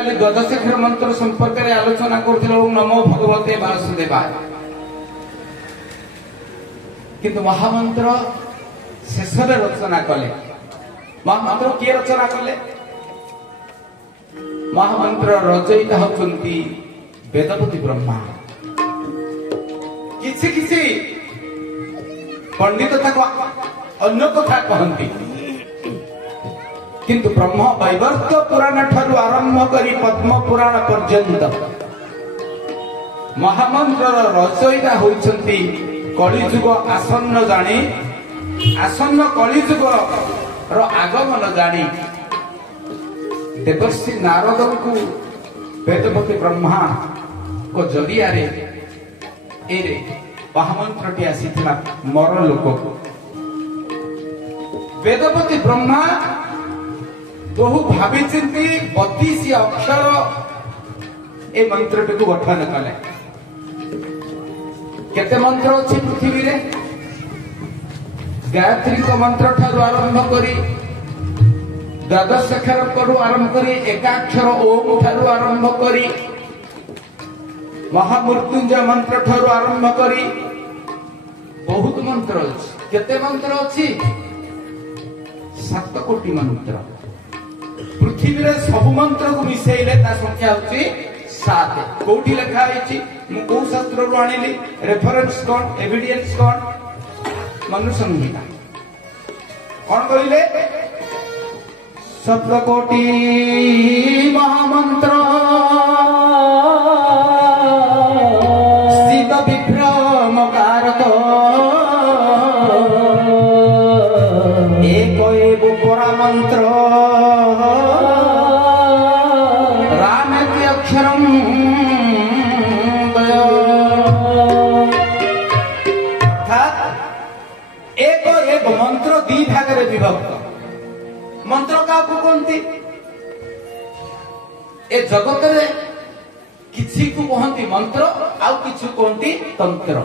काली द्वादशाक्षर मंत्र संपर्क में आलोचना कर नमो भगवते वासुदेवाय किंतु महामंत्र शेष रचना कले महामंत्र किए रचना कले महामंत्र रचयिता होती वेदपति ब्रह्मा किसी किसी पंडित अन्य कथा कहती किंतु ब्रह्म वैवर्त पुराण ठारू आरंभ करी पद्म पुराण पर्यंत महामंत्र रचयिता होती कलिजुग आसन्न जानी आसन्न कलिजुग आगमन जानी देवर्षि नारद को वेदपति ब्रह्मा को जरिया महामंत्र टी आसीथिला मर लोक वेदपति ब्रह्मा बहु भावी चिंती 32 अक्षर ए मंत्र टी को गठन कले केते मंत्र अछि पृथ्वी रे गायत्री को मंत्र ठारू आरंभ करी द्वादश अक्षर को आरंभ करी एकाक्षर ओम ठारू आरंभ करी महामृत्युंजय मंत्र ठारू आरंभ करी बहुत मंत्र अछि केते मंत्र अछि 7 कोटी मंत्र पृथ्वी रे सब मंत्र को मिसेइले ता संख्या होची 7 कोठी लिखा आइछि मु को शास्त्र रो आनिली रेफरेंस कोन एविडेंस कोन मनु संहिता कोन कहिले 7 कोटी महामंत्र सिद्ध विभ्रम कारक एक एव पुरा मंत्र राम के अक्षरम एक एक मंत्र 2 भाग रे विभक्त मंत्र का कहती ए जगत रे किछि को कहती मंत्र आउ किछु कहती तंत्र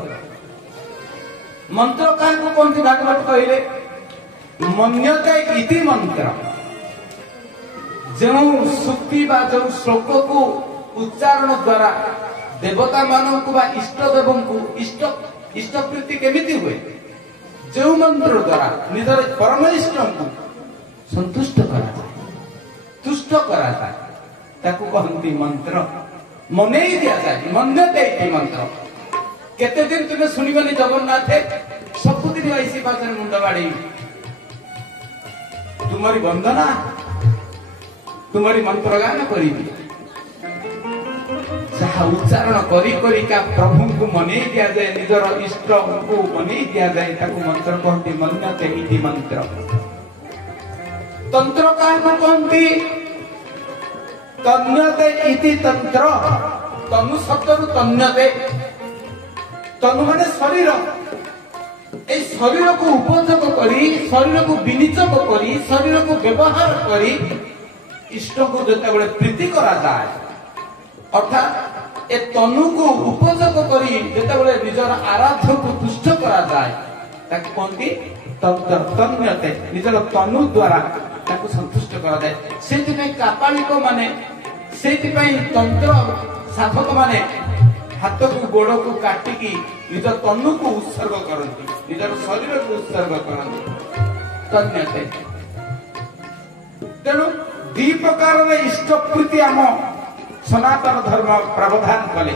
मंत्र का कहती भागवत कहले मन्यते इति मंत्र जो सुक्ति बा जो श्लोक को उच्चारण द्वारा देवता मानव को बा इष्ट देवं को इष्ट प्रीति केमिति हुए जो मंत्र द्वारा निजर परम इष्ट को संतुष्ट करा जाए तुष्ट करा जाए ताकू कहती मंत्र मने ही दिया जाए मन्यते इति मंत्र केते दिन तुमे सुनिबनी जगन्नाथ सबुदिन ऐसी पाचन मुंड बाड़ी तुम्हारी वंदना तुम्हारी मंत्र गान करी जहाँ उच्चारण करी करी का प्रभु को मने दिया जाए निजर इष्ट को मने दिया जाए ताकू मंत्र कहती मन्यते इति मंत्र तंत्र का कहती तन्यते इति तंत्र तनु शब्द रु तन्यते तनु माने शरीर ए शरीर को उपयोग करी शरीर को विनियोग करी शरीर को व्यवहार करी इष्ट को जेतेबेले प्रीति करा जाए अर्थात ए तनु को उपयोग करी जेतेबेले निजर आराध्य को तुष्ट करा जाए ताकि कहती तंत्र तन्यते निजर तनु द्वारा ताकू संतुष्ट करा जाए सेति कापालिक माने सेति तंत्र साधक माने हाथ को गोड़ को काटिकी निज तनु को उत्सर्ग करती निजर शरीर को उत्सर्ग करती तन्यते तेणु 2 प्रकार इष्ट प्रीति आम सनातन धर्म प्रावधान कले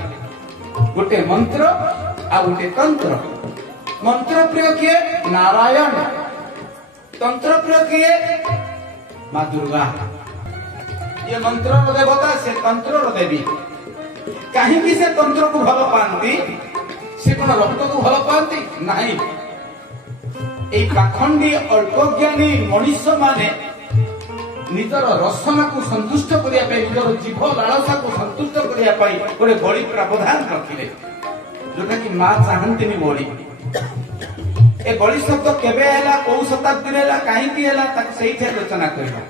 गोटे मंत्र आ गोटे तंत्र मंत्र प्रिय किए नारायण तंत्र प्रिय किए माँ दुर्गा ये मंत्र देवता से तंत्र देवी कहीं से तंत्र को भल पाती से कौन रक्त को भल पाती नहीं ए पाखंडी अल्पज्ञानी मनीष माने निजर रसना को संतुष्ट करने निजर जीव लालसा को संतुष्ट करने गोटे बड़ी प्रावधान रखिले जोटा कि माँ चाहती बड़ी ए बड़ी शब्द केबे हैला को शताब्दी हैला काहेकि हैला ताक सही रचना करबा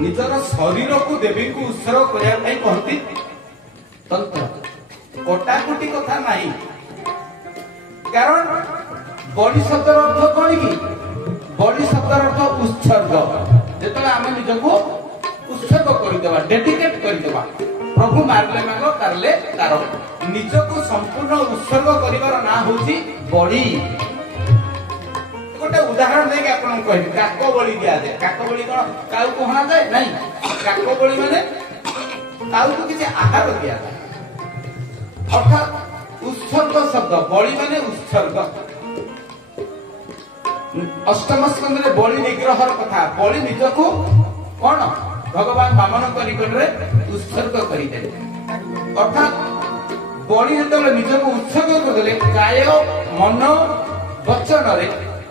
निजर शरीर को देवी को उत्सर्ग करया पई कहती तंत्र कोटाकुटी कथा नहीं कारण बड़ी शब्दर अर्थ कौन कि बड़ी शब्दर अर्थ उत्सर्ग जेतले आम निजको उत्सर्ग करदेवा डेडिकेट करदेवा प्रभु मारले मांग तारले तार निजको संपूर्ण उत्सर्ग करिवार ना होची बड़ी गोटे उदाहरण देके आपन कहबी काको बळी दिया दे काको बळी कोन काउ कहना जाय नहीं काको बळी माने काउ को किसी आहार दिया जाय अर्थात उत्सर्ग शब्द बळी माने उत्सर्ग अष्टम स्कंदरे बळी निग्रहर कथा बळी निजको कोन भगवान वामन निकट रे उत्सर्ग करि दे अर्थात बळी जतले निजको उत्सर्ग कर देले काय मन वचन रे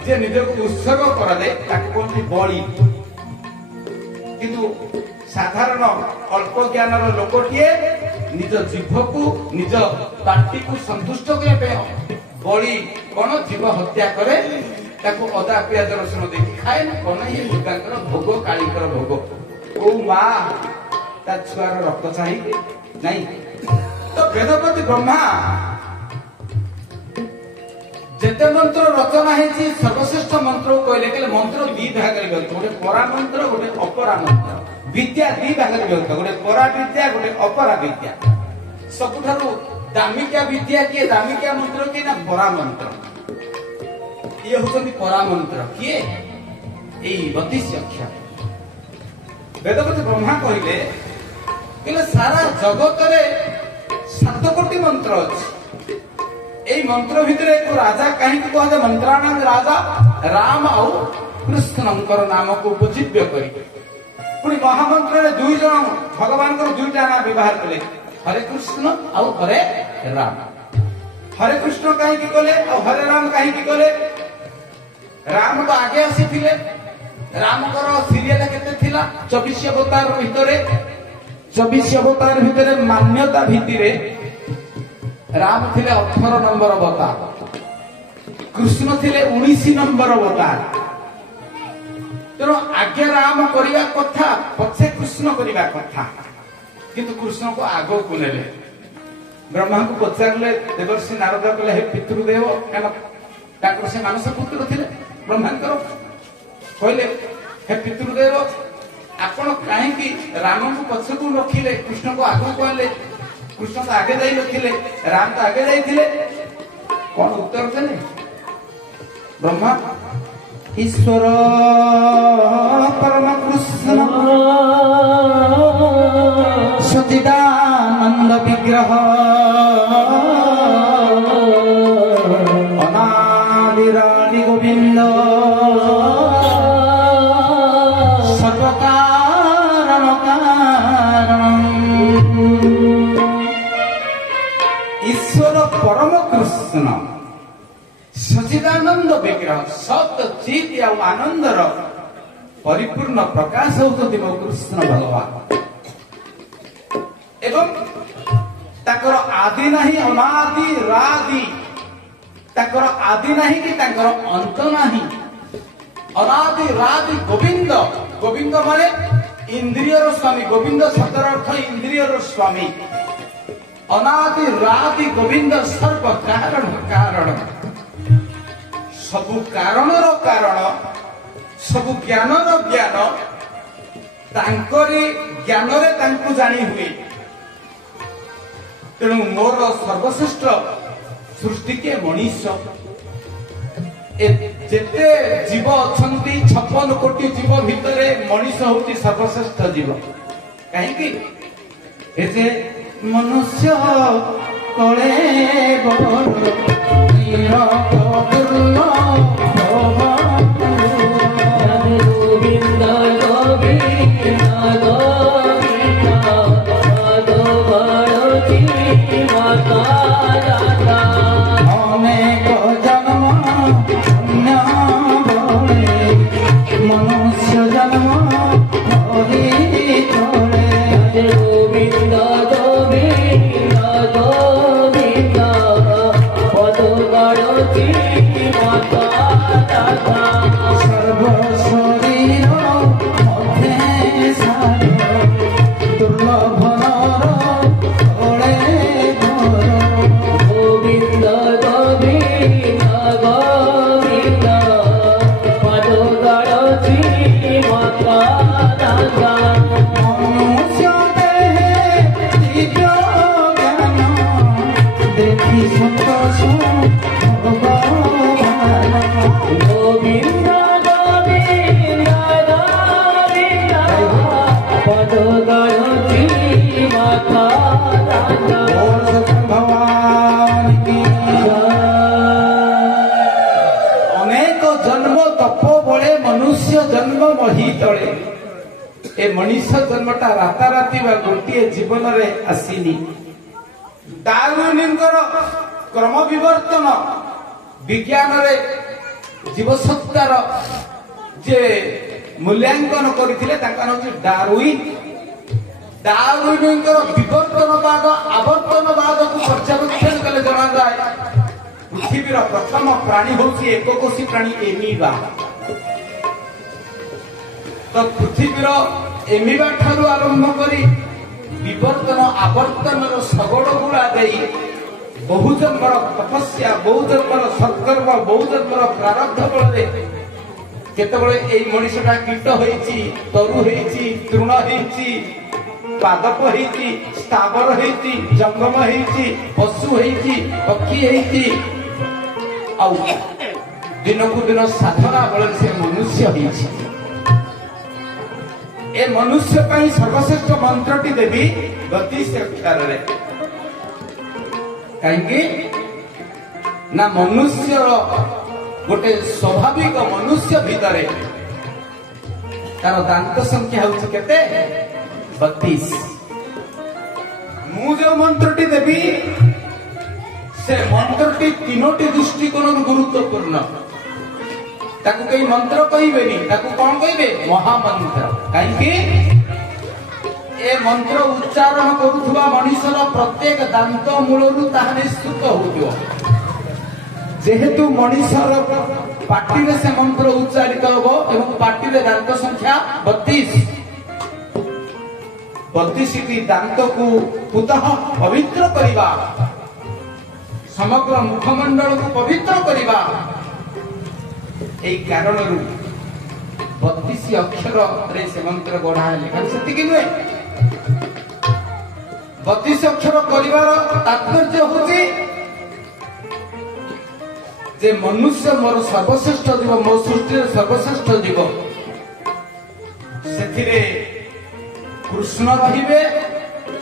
जे निजको उत्सर्ग कर दे ताको कोनती बळी किंतु साधारण अल्प ज्ञानर लोकटिए निज जीवको निज पार्टी को संतुष्ट करने पे बळी कोन जीव हत्या करे ताको अदा प्याज रसुन देखि खाए न कोन ये दुर्गांकर भोग कालीकर भोग ओ मा ता छुआर रक्त चाहि नहीं तो वेदपति ब्रह्मा जेते मंत्र रचना है सर्वश्रेष्ठ मंत्र कहले के मंत्र दी भाग रे गोटे परा मंत्र गोटे अपरा मंत्र विद्या दी भाग रे गोटे परा विद्या गोटे अपरा विद्या सबुठारु दामिका विद्या के दामिका मंत्र के ना परा मंत्र ये होचंदी परा मंत्र किए एई 32 अक्षर वेदपति ब्रह्मा कहले कि सारा जगत रे 7 कोटी मंत्र अछि ए मंत्र भितर एक राजा कहीं कहते मंत्राणां राजा राम और कृष्णंकर नाम को उपजीव्य करी पुणी महामंत्र रे दुई जन भगवान को दुईटा नाम व्यवहार कले हरे कृष्ण और हरे राम हरे कृष्ण कहीं की कले और हरे राम कहीं की कले राम तो आगे आसी थिले राम कर सीरियल केते थिला 24 अवतार भितरे 24 अवतार भितरे मान्यता भितरे राम थिले 18 नंबर अवतार कृष्ण थिले 19 नंबर अवतार तेणु आगे राम करिया कथा पछे कृष्ण करिया कथा किंतु कृष्ण को आगो को नेले ब्रह्मा को पचारले देवर्षि नारद कहले हे पितृदेव काना ताकर से मानस पुत्र थिले ब्रह्मांकर कहले हे पितृदेव आपण काहे की राम को पछे को रखिले कृष्ण को आगो कहले कृष्ण तो आगे जाई रखिले राम तो आगे जाइथिले कौन उत्तर देले ब्रह्मा ईश्वर परम कृष्ण सच्चिदानंद विग्रह अनादिरादि गोविंद सर्वकारण कारणम् ईश्वर परम कृष्ण सच्चिदानंद विग्रह सत्य चित या आनंदर परिपूर्ण प्रकाश होती मो कृष्ण भगवान एवं ताकर आदि नहीं अनादि रादि ताकर आदि नहीं कि ताकर अंत नहीं अनादि रादि गोविंद गोविंद माने इंद्रियर स्वामी गोविंद शब्दर अर्थ इंद्रियर स्वामी अनादि रादि गोविंद सर्व कारण कारण सबु कारणर कारण सबु ज्ञानर ज्ञान तांकरी ज्ञान रे तांकु जानी हुए तेणु मोर सर्वश्रेष्ठ सृष्टि के मनीष जेते जीव अछंती 56 कोटी जीव भितरे मनीष होती सर्वश्रेष्ठ जीव कहीं एजे मनुष्य कले मनुष्य जन्म Mata तप बले मनुष्य जन्म मही तले ए मनुष्य जन्मटा राताराति बा गोटे जीवन रे आसीनी डार्विनकर क्रम विवर्तन विज्ञान रे जीवसत्तार जे मूल्यांकन करथिले तांका नाम डार्विन डार्विनकर विवर्तनवाद आवर्तनवाद को पर्यवेक्षण कले जना जाय पृथ्वीर प्रथम प्राणी होची एककोशी प्राणी एमीबा तो पृथ्वीर एमीबा ठारू आरंभ करी विवर्तन आवर्तन सगड़ गुड़ा दे बहु जन्मर तपस्या बहु जन्मर सत्कर्म बहु जन्मर प्रारब्ध बल केतबळे एई मनुष्यटा कीट होईची तरु होईची तृण होईची पादप होईची स्थावर होईची जंगम होईची पशु होईची पक्षी होईची आउ दिनकु दिन साधना बल से मनुष्य होईची ए मनुष्य पई सर्वश्रेष्ठ मंत्रटी देवी 32 अक्षर रे काहेकि ना मनुष्य गोटे स्वाभाविक मनुष्य भितर तार दांत संख्या होची केते 32 मु जो मंत्रटी देवी से मंत्रटी तीनोटी दृष्टिकोण गुरुत्वपूर्ण ताकू कई मंत्र कहबेनी ताकू कौन कहबे महामंत्र काहेकि ए मंत्र उच्चारण करुवा मनुष्यर प्रत्येक दांत मूलरू ताहा निश्चित होतियो जेहेतु मनुष्यर पाटी रे से मंत्र उच्चारित होबो एवं पाटी रे दांत संख्या 32 टी दांत को पुतः पवित्र करिबा समग्र मुखमंडल को पवित्र करिबा एई कारण 32 अक्षर रे से मंत्र गढ़ा लिखा सती कि नुए 32 अक्षर परिवार तात्पर्य होची जे मनुष्य मोर सर्वश्रेष्ठ जीव मो सृष्टि सर्वश्रेष्ठ जीव सेथिरे कृष्ण रहिबे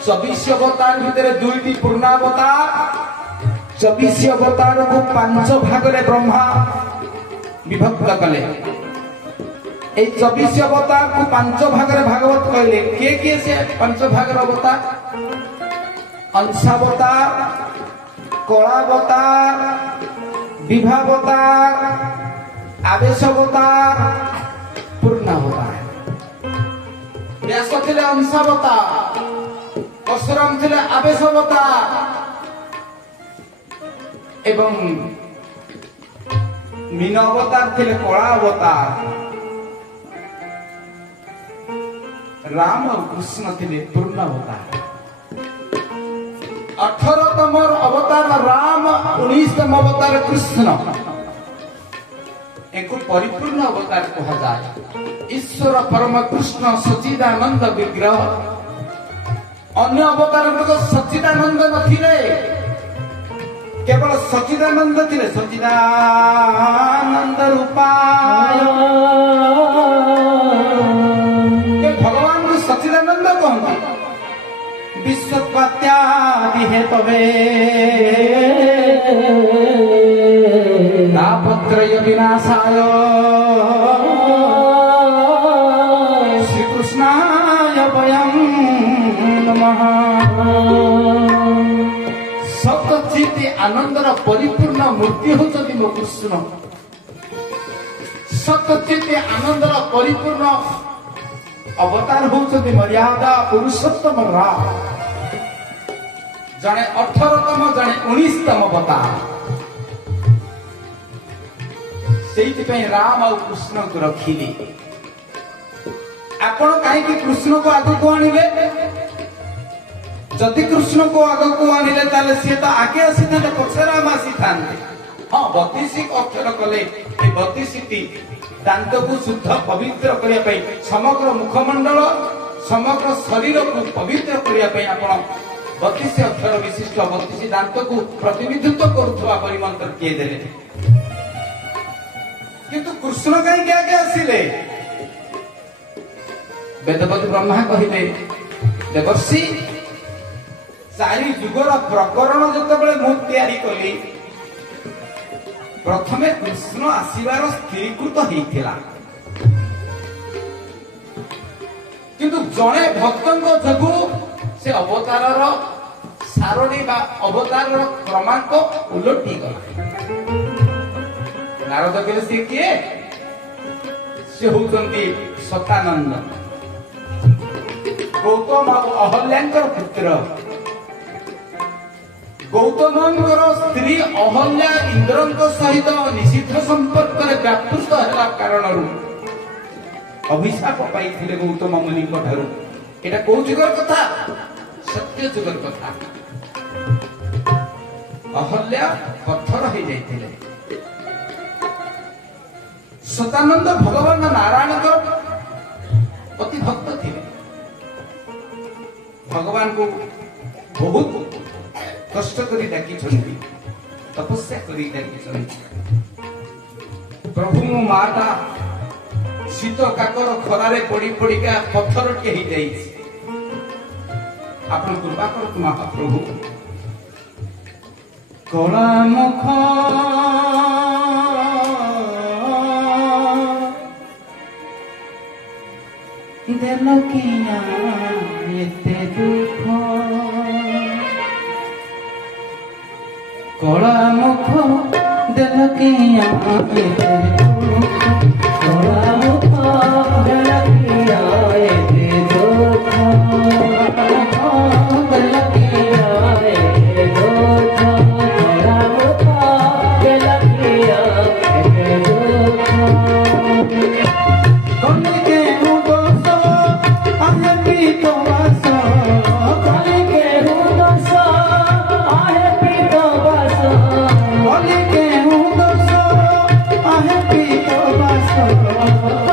24 अवतार भितरे दुईटी पूर्णावतार 24 अवतार को 5 भाग रे ब्रह्मा विभक्त कले ए 24 अवतार को 5 भाग रे भागवत कहले के से 5 भाग रे अवतार अंशावतार कलावतार विभावतार आवेशावतार पूर्णावतार व्यास थिले अंशावतार परशुराम थिले आवेशावतार एवं मीन अवतार थिले कला अवतार राम और कृष्ण थिले पूर्णावतार 18तम अवतार राम 19तम अवतार कृष्ण एको परिपूर्ण अवतार कहा जाए ईश्वर परम कृष्ण सच्चिदानंद विग्रह अन्य अवतार को सच्चिदानंद नथिले केवल सच्चिदानंद थिले सच्चिदानंद रूपाय भगवान को सच्चिदानंद कहते विश्वत्यादि हेतवे तापत्रय विनाशाय श्री कृष्णाय वयं नमः सतचित आनंदर परिपूर्ण मूर्ति होचति मो कृष्ण सतचित आनंदर परिपूर्ण अवतार होचति मर्यादा पुरुषोत्तम राम जने 18तम जने 19तम अवतार सेइति पे राम और कृष्ण को रखिली आपण काहे कि कृष्ण को आगु को आनिले जदि कृष्ण को आगु को आनिले ताले से तो आगे आसी था पक्षे राम आसी थांते हां 32 अक्षर कले ए 32 टी दांत को शुद्ध पवित्र करिया पई समग्र मुखमंडल समग्र शरीर को पवित्र करिया पई आपण 32 अक्षर विशिष्ट 32 दांत को प्रतिनिधित्व करुवा परि मंत्र किए देले किंतु कृष्ण कहीं क्या क्या आसिले वेदपति ब्रह्मा कहिले देवर्षि चारि जुगर प्रकरण जतबेले मु तयारी कली प्रथमे कृष्ण आसीबार स्थिरीकृत होता किंतु जड़े भक्तों जोगु से अवतार सारणी बा अवतार क्रमांक उलटी गला। नारद कहले सी किए से होउचंती सतानंद गौतम अहल्यांकर पुत्र। गौतमंकर स्त्री अहल्या इंद्रंक सहित निषिद्ध संपर्क में व्यापृत है कारण अभिशाप पाई गौतम मुनि ठारू। एटा कौ जुगर कथा सत्य जुगर कथा। अहल्या पत्थर हो जाइथिले। सतानंद भगवान नारायण को अति भक्त थे। भगवान को बहुत कष्ट करी डाकी तपस्या करी डाकी प्रभु मो माता शीत काकर खरारे पड़ी पड़िका पत्थर टे ही जाई आपन कृपा कर महाप्रभु। कला मुख देलो किया एते दुख कला मुख देलो किया एते दुख कला मुख देलो किया एते दुख देलो किया एते दुख कला मुख देलो किया एते दुख कौन के Oh